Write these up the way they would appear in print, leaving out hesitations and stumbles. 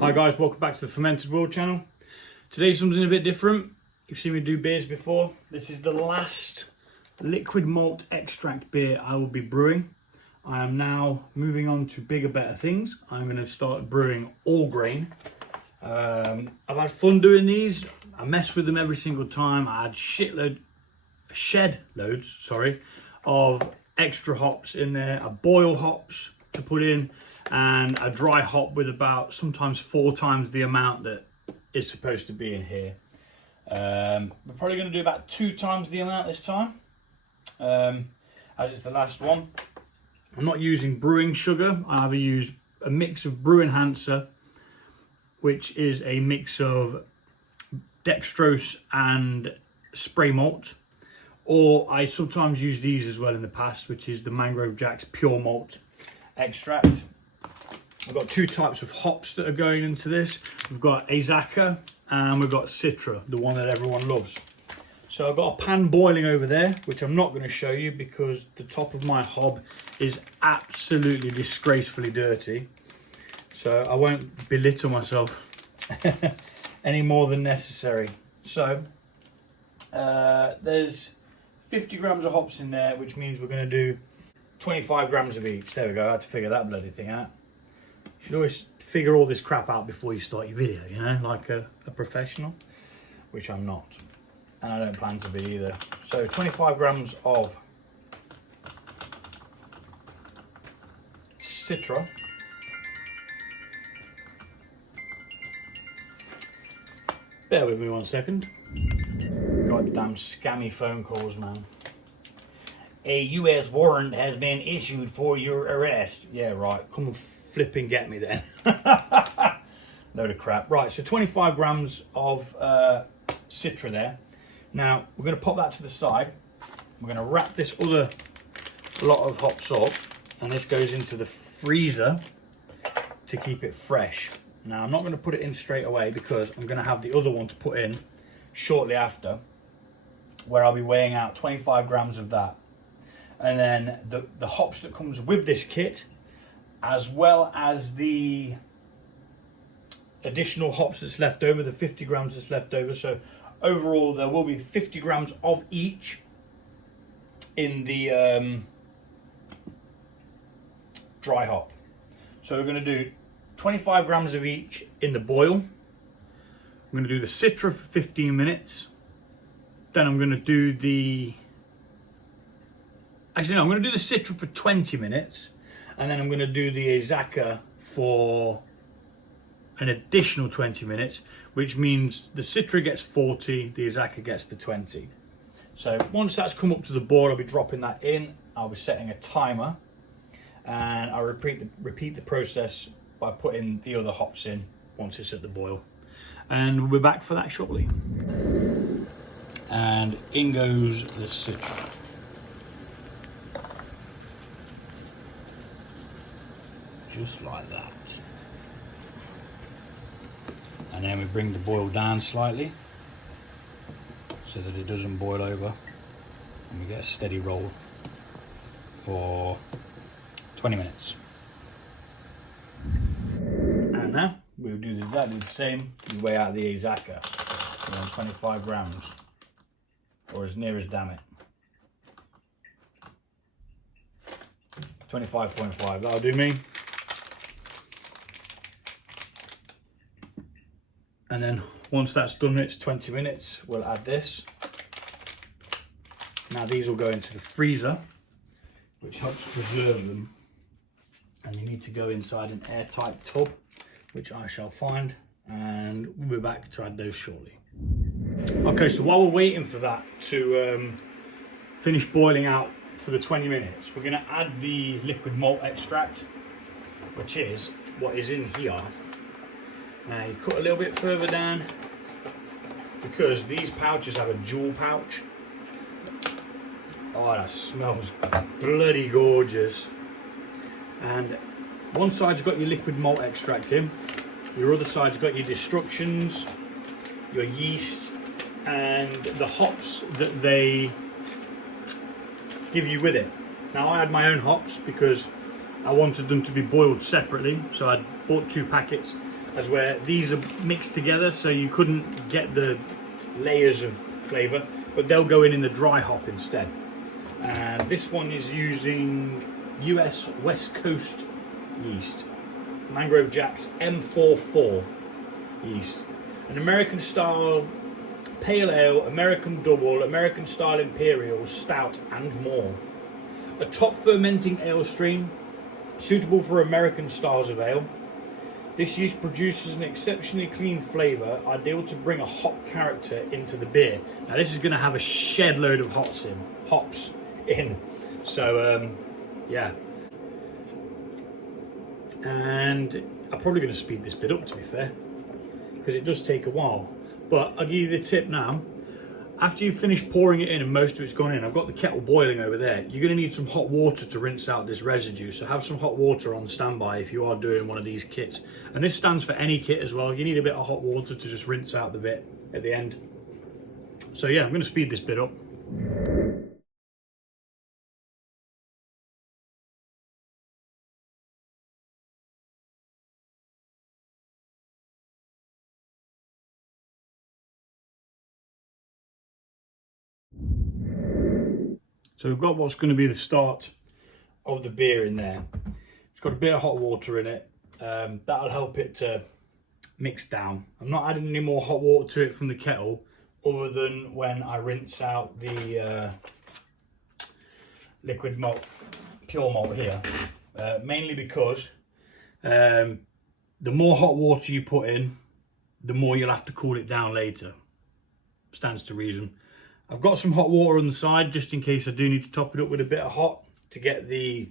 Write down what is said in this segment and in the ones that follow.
Hi guys, welcome back to the Fermented World channel. Today's something a bit different. You've seen me do beers before. This is the last liquid malt extract beer I will be brewing. I am now moving on to bigger, better things. I'm going to start brewing all grain. I've had fun doing these. I mess with them every single time. I had shed loads of extra hops in there. I boil hops to put in, and a dry hop with about sometimes 4 times the amount that is supposed to be in here. We're probably going to do about 2 times the amount this time, as it's the last one. I'm not using brewing sugar. I either use a mix of brew enhancer, which is a mix of dextrose and spray malt, or I sometimes use these as well in the past, which is the Mangrove Jack's pure malt extract. We've got 2 types of hops that are going into this. We've got Azacca and we've got Citra, the one that everyone loves. So I've got a pan boiling over there, which I'm not going to show you because the top of my hob is absolutely disgracefully dirty. So I won't belittle myself any more than necessary. So there's 50 grams of hops in there, which means we're going to do 25 grams of each. There we go, I had to figure that bloody thing out. You should always figure all this crap out before you start your video, you know, like a professional, which I'm not. And I don't plan to be either. So 25 grams of Citra. Bear with me 1 second. Goddamn scammy phone calls, man. A US warrant has been issued for your arrest. Yeah, right. Come and flipping get me then. Load of crap. Right, so 25 grams of Citra there. Now, we're going to pop that to the side. We're going to wrap this other lot of hops up, and this goes into the freezer to keep it fresh. Now, I'm not going to put it in straight away because I'm going to have the other one to put in shortly after, where I'll be weighing out 25 grams of that. And then the hops that comes with this kit, as well as the additional hops that's left over, the 50 grams that's left over. So overall there will be 50 grams of each in the dry hop. So we're going to do 25 grams of each in the boil. I'm going to do the Citra for 15 minutes. Then I'm going to do the... Actually, no, I'm going to do the Citra for 20 minutes. And then I'm going to do the Azacca for an additional 20 minutes, which means the Citra gets 40, the Azacca gets the 20. So once that's come up to the boil, I'll be dropping that in. I'll be setting a timer, and I'll repeat the process by putting the other hops in once it's at the boil. And we'll be back for that shortly. And in goes the Citra. Just like that. And then we bring the boil down slightly so that it doesn't boil over, and we get a steady roll for 20 minutes. And now we'll do exactly the same. We weigh out the Azacca around 25 grams, or as near as damn it. 25.5, that'll do me. And then once that's done, it's 20 minutes, we'll add this. Now these will go into the freezer, which helps preserve them. And you need to go inside an airtight tub, which I shall find, and we'll be back to add those shortly. Okay, so while we're waiting for that to finish boiling out for the 20 minutes, we're going to add the liquid malt extract, which is what is in here. Now you cut a little bit further down because these pouches have a jewel pouch. Oh, that smells bloody gorgeous. And one side's got your liquid malt extract in, your other side's got your destructions, your yeast, and the hops that they give you with it. Now I had my own hops because I wanted them to be boiled separately, so I bought 2 packets as where these are mixed together, so you couldn't get the layers of flavour, but they'll go in the dry hop instead. And this one is using US West Coast yeast, Mangrove Jack's M44 yeast, an American style pale ale, American double, American style imperial, stout and more. A top fermenting ale stream, suitable for American styles of ale. This yeast produces an exceptionally clean flavour, ideal to bring a hop character into the beer. Now this is going to have a shed load of hops in. So yeah. And I'm probably going to speed this bit up, to be fair, because it does take a while. But I'll give you the tip now. After you've finished pouring it in and most of it's gone in, I've got the kettle boiling over there. You're going to need some hot water to rinse out this residue. So have some hot water on standby if you are doing one of these kits. And this stands for any kit as well. You need a bit of hot water to just rinse out the bit at the end. So yeah, I'm going to speed this bit up. So we've got what's going to be the start of the beer in there. It's got a bit of hot water in it. That'll help it to mix down. I'm not adding any more hot water to it from the kettle other than when I rinse out the liquid malt, pure malt here. Mainly because the more hot water you put in, the more you'll have to cool it down later. Stands to reason. I've got some hot water on the side just in case I do need to top it up with a bit of hot to get the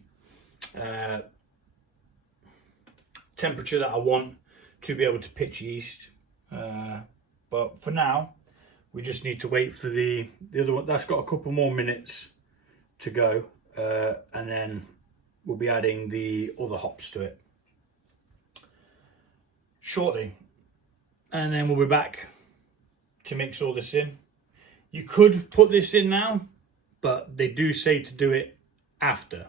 temperature that I want to be able to pitch yeast. But for now, we just need to wait for the other one. That's got a couple more minutes to go, and then we'll be adding the other hops to it shortly. And then we'll be back to mix all this in. You could put this in now, but they do say to do it after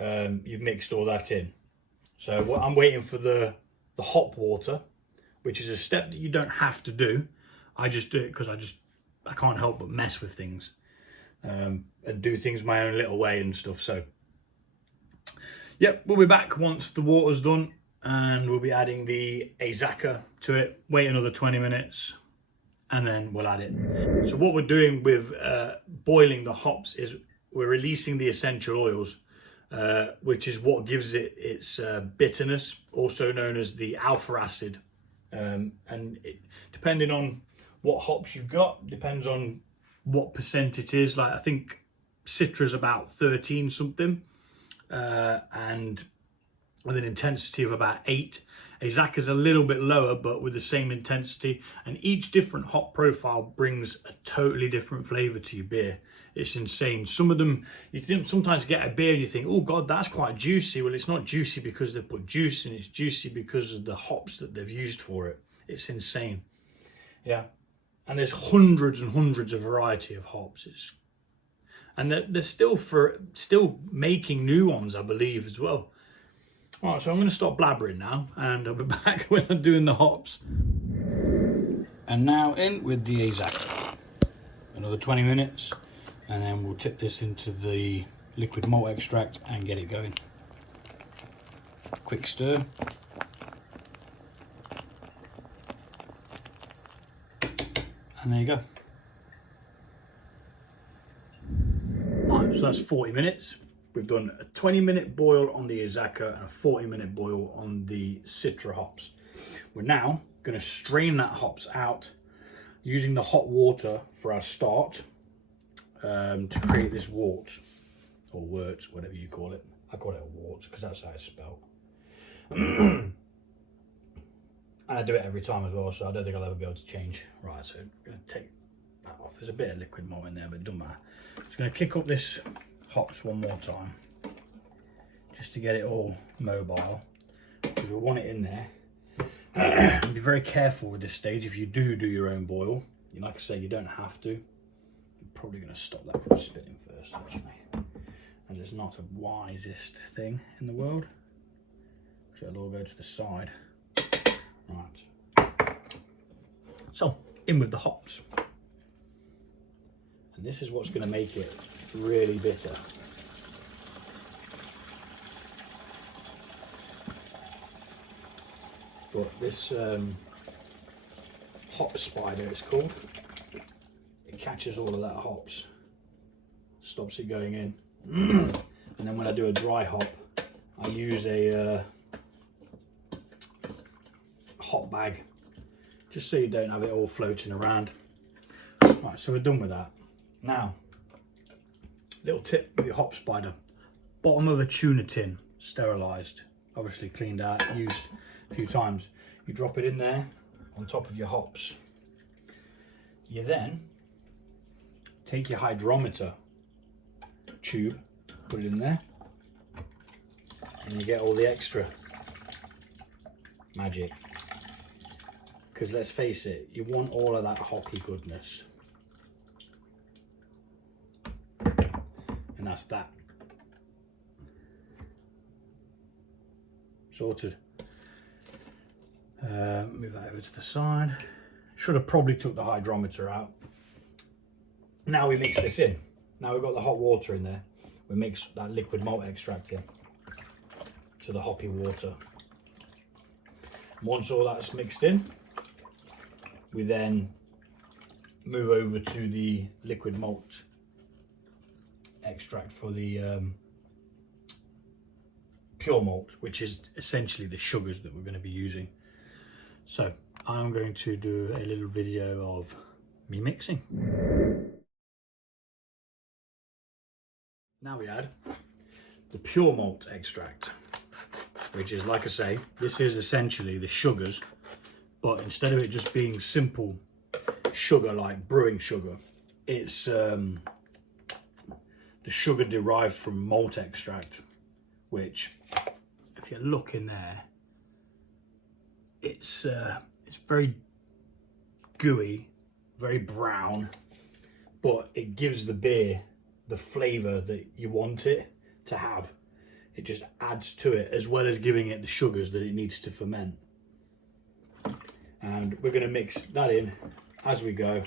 you've mixed all that in. So what I'm waiting for the hop water, which is a step that you don't have to do. I just do it because I can't help but mess with things and do things my own little way and stuff. So yep, we'll be back once the water's done, and we'll be adding the Azaka to it. Wait another 20 minutes. And then we'll add it. So what we're doing with boiling the hops is we're releasing the essential oils, which is what gives it its bitterness, also known as the alpha acid. And depending on what hops you've got, depends on what percent it is. Like I think Citra's about 13 something, and with an intensity of about 8. Azaka's a little bit lower, but with the same intensity, and each different hop profile brings a totally different flavour to your beer. It's insane. Some of them, you can sometimes get a beer and you think, oh God, that's quite juicy. Well, it's not juicy because they've put juice in, it's juicy because of the hops that they've used for it. It's insane. Yeah. And there's hundreds and hundreds of variety of hops. And they're still making new ones, I believe, as well. All right, so I'm going to stop blabbering now, and I'll be back when I'm doing the hops. And now in with the Azaka. Another 20 minutes, and then we'll tip this into the liquid malt extract and get it going. Quick stir. And there you go. All right, so that's 40 minutes. We've done a 20-minute boil on the Azaka and a 40-minute boil on the Citra hops. We're now going to strain that hops out using the hot water for our start to create this wort, or wort, whatever you call it. I call it a wort because that's how it's spelled. And I do it every time as well, so I don't think I'll ever be able to change. Right, so I'm going to take that off. There's a bit of liquid malt in there, but it doesn't matter. Just going to kick up this hops one more time just to get it all mobile, because we want it in there. Be very careful with this stage. If you do your own boil, like I say, you don't have to. I'm probably going to stop that from spitting first, actually, as it's not the wisest thing in the world. So it'll all go to the side. Right. So, in with the hops. And this is what's going to make it really bitter. But this hop spider, it's called, it catches all of that hops, stops it going in. And then when I do a dry hop, I use a hop bag, just so you don't have it all floating around. Right, so we're done with that. Now, little tip with your hop spider: bottom of a tuna tin, sterilised, obviously cleaned out, used a few times. You drop it in there on top of your hops. You then take your hydrometer tube, put it in there, and you get all the extra magic. Because let's face it, you want all of that hoppy goodness. And that's that. Sorted. Move that over to the side. Should have probably took the hydrometer out. Now we mix this in. Now we've got the hot water in there. We mix that liquid malt extract in to the hoppy water. Once all that's mixed in, we then move over to the liquid malt extract for the pure malt, which is essentially the sugars that we're going to be using. So I'm going to do a little video of me mixing. Now we add the pure malt extract, which is, like I say, this is essentially the sugars, but instead of it just being simple sugar like brewing sugar, it's the sugar derived from malt extract, which, if you look in there, it's very gooey, very brown, but it gives the beer the flavour that you want it to have. It just adds to it, as well as giving it the sugars that it needs to ferment. And we're going to mix that in as we go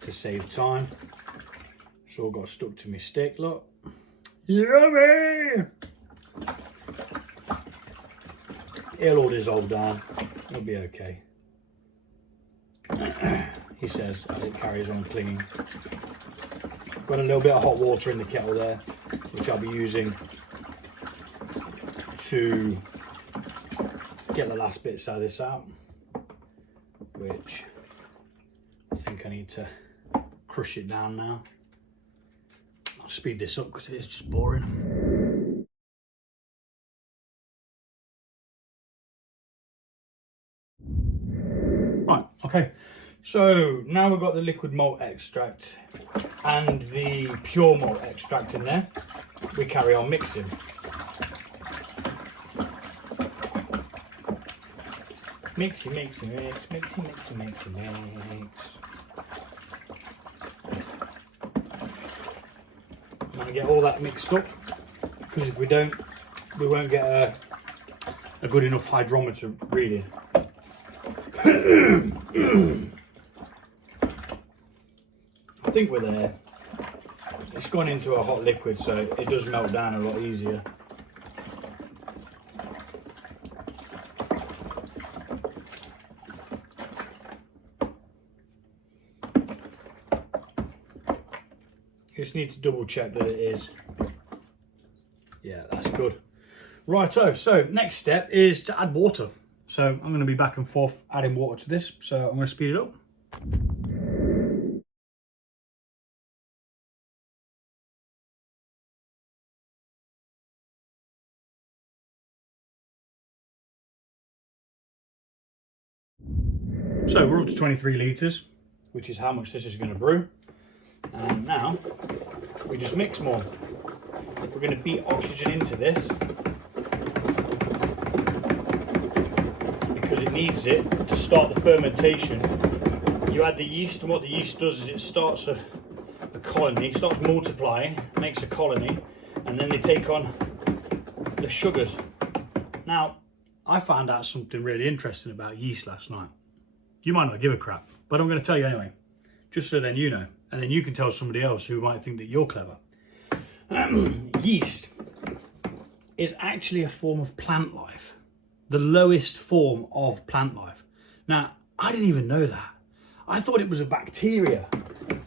to save time. It's all got stuck to my stick, look. Yummy! It'll all dissolve down. It'll be okay. He says as it carries on clinging. Got a little bit of hot water in the kettle there, which I'll be using to get the last bits of this out, which I think I need to crush it down now. I'll speed this up because it's just boring. Right, okay, so now we've got the liquid malt extract and the pure malt extract in there. We carry on mixing. Mixy, mixy, mix, mixy, mixy, mixy, mix. I'm going to get all that mixed up, because if we don't, we won't get a good enough hydrometer reading. I think we're there. It's gone into a hot liquid, so it does melt down a lot easier. Just need to double check that it is. Yeah, that's good. Righto, so next step is to add water. So I'm going to be back and forth adding water to this, so I'm going to speed it up. So we're up to 23 litres, which is how much this is going to brew. And now we just mix more. We're going to beat oxygen into this because it needs it to start the fermentation. You add the yeast, and what the yeast does is it starts a colony, starts multiplying, makes a colony, and then they take on the the sugars. Now, I found out something really interesting about yeast last night. You might not give a crap, but I'm going to tell you anyway, just so then you know, and then you can tell somebody else who might think that you're clever. Yeast is actually a form of plant life, the lowest form of plant life. Now, I didn't even know that. I thought it was a bacteria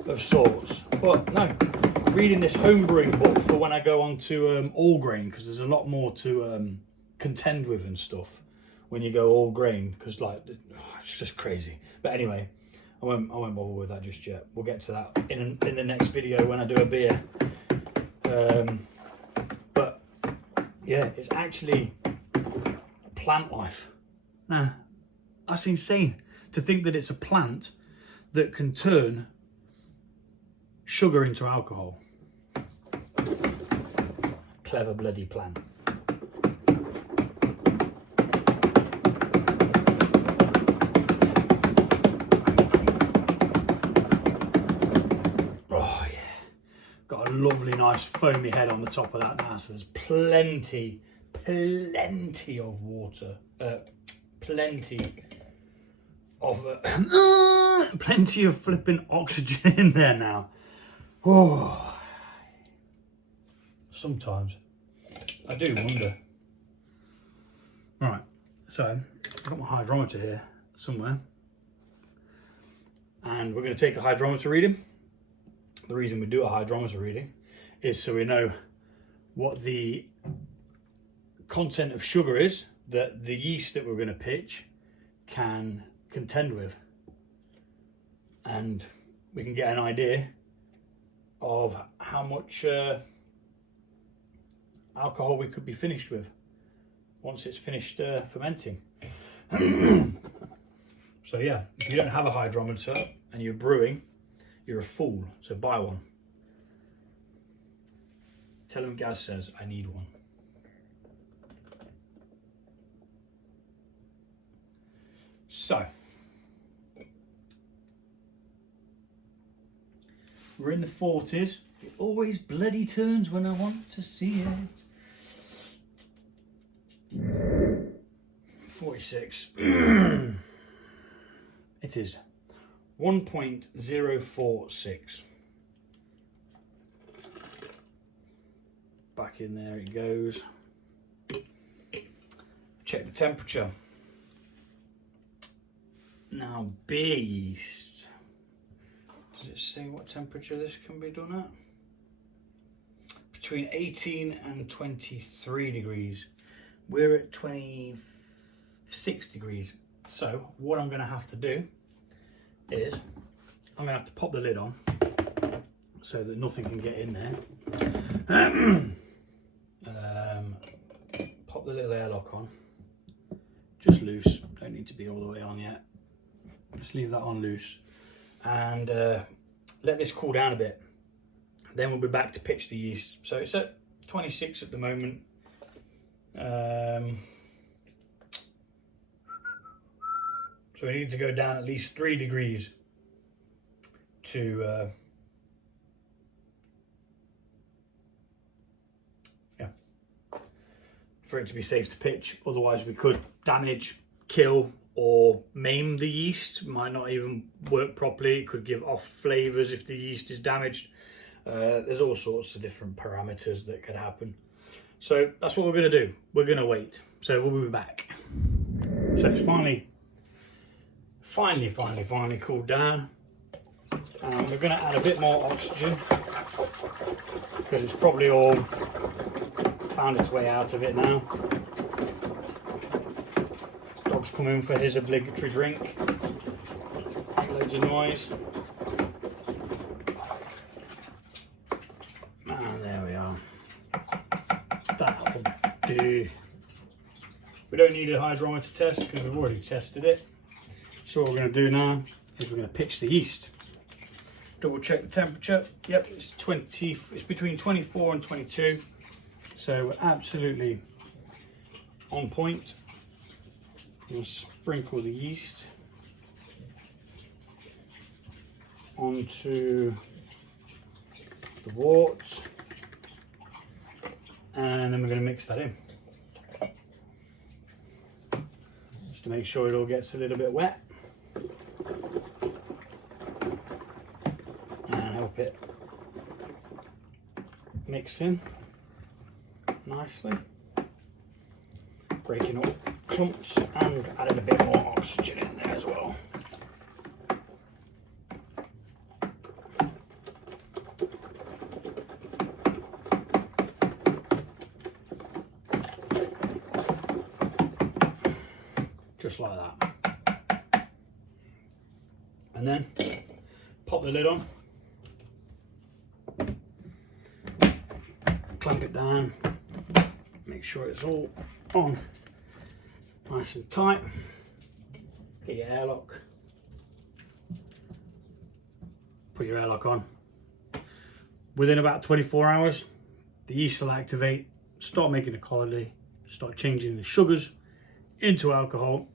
of sorts, but no. Reading this homebrewing book for when I go on to all grain, because there's a lot more to contend with and stuff when you go all grain, because like it's just crazy. But anyway, I won't bother with that just yet. We'll get to that in the next video when I do a beer. But yeah, it's actually plant life. Now, that's insane to think that it's a plant that can turn sugar into alcohol. Clever bloody plant. Oh yeah, got a lovely nice foamy head on the top of that now, so there's plenty of water, plenty of flipping oxygen in there now. Oh, sometimes I do wonder. Right, so I've got my hydrometer here somewhere, and we're going to take a hydrometer reading. The reason we do a hydrometer reading is so we know what the content of sugar is that the yeast that we're going to pitch can contend with, and we can get an idea of how much alcohol we could be finished with once it's finished fermenting. So yeah, if you don't have a hydrometer and you're brewing, you're a fool, so buy one. Tell him Gaz says I need one. So we're in the 40s. It always bloody turns when I want to see it. 46. It is 1.046. Back in there it goes. Check the temperature. Now, beer yeast. Does it say what temperature this can be done at? Between 18 and 23 degrees. We're at 26 degrees. So what I'm going to have to do is I'm going to have to pop the lid on so that nothing can get in there. Pop the little airlock on. Just loose. Don't need to be all the way on yet. Just leave that on loose. And let this cool down a bit. Then we'll be back to pitch the yeast. So it's at 26 at the moment. So we need to go down at least 3 degrees to for it to be safe to pitch. Otherwise we could damage, kill, or maim the yeast. Might not even work properly. It could give off flavors if the yeast is damaged. There's all sorts of different parameters that could happen. So that's what we're going to do. We're going to wait. So we'll be back. So it's finally cooled down. And we're going to add a bit more oxygen because it's probably all found its way out of it now. Dog's come in for his obligatory drink. Loads of noise. And there we are. That'll do. We don't need a hydrometer test because we've already tested it. So what we're going to do now is we're going to pitch the yeast. Double check the temperature. Yep, it's between 24 and 22. So we're absolutely on point. We'll sprinkle the yeast onto the wort, and then we're going to mix that in. just to make sure it all gets a little bit wet and help it mix in nicely, breaking up clumps and adding a bit more oxygen in there as well. Just like that. And then pop the lid on, clamp it down, make sure it's all on nice and tight. Get your airlock, put your airlock on. Within about 24 hours, the yeast will activate, start making a colony, start changing the sugars into alcohol.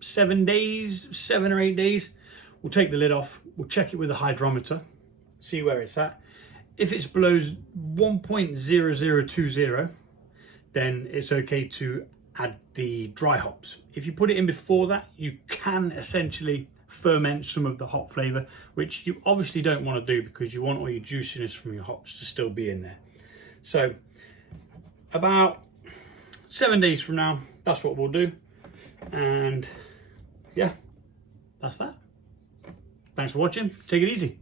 7 days, 7 or 8 days, we'll take the lid off, we'll check it with a hydrometer, see where it's at. If it's below 1.0020, then it's okay to add the dry hops. If you put it in before that, you can essentially ferment some of the hop flavour, which you obviously don't want to do because you want all your juiciness from your hops to still be in there. So about 7 days from now, that's what we'll do. And yeah, that's that. Thanks for watching. Take it easy.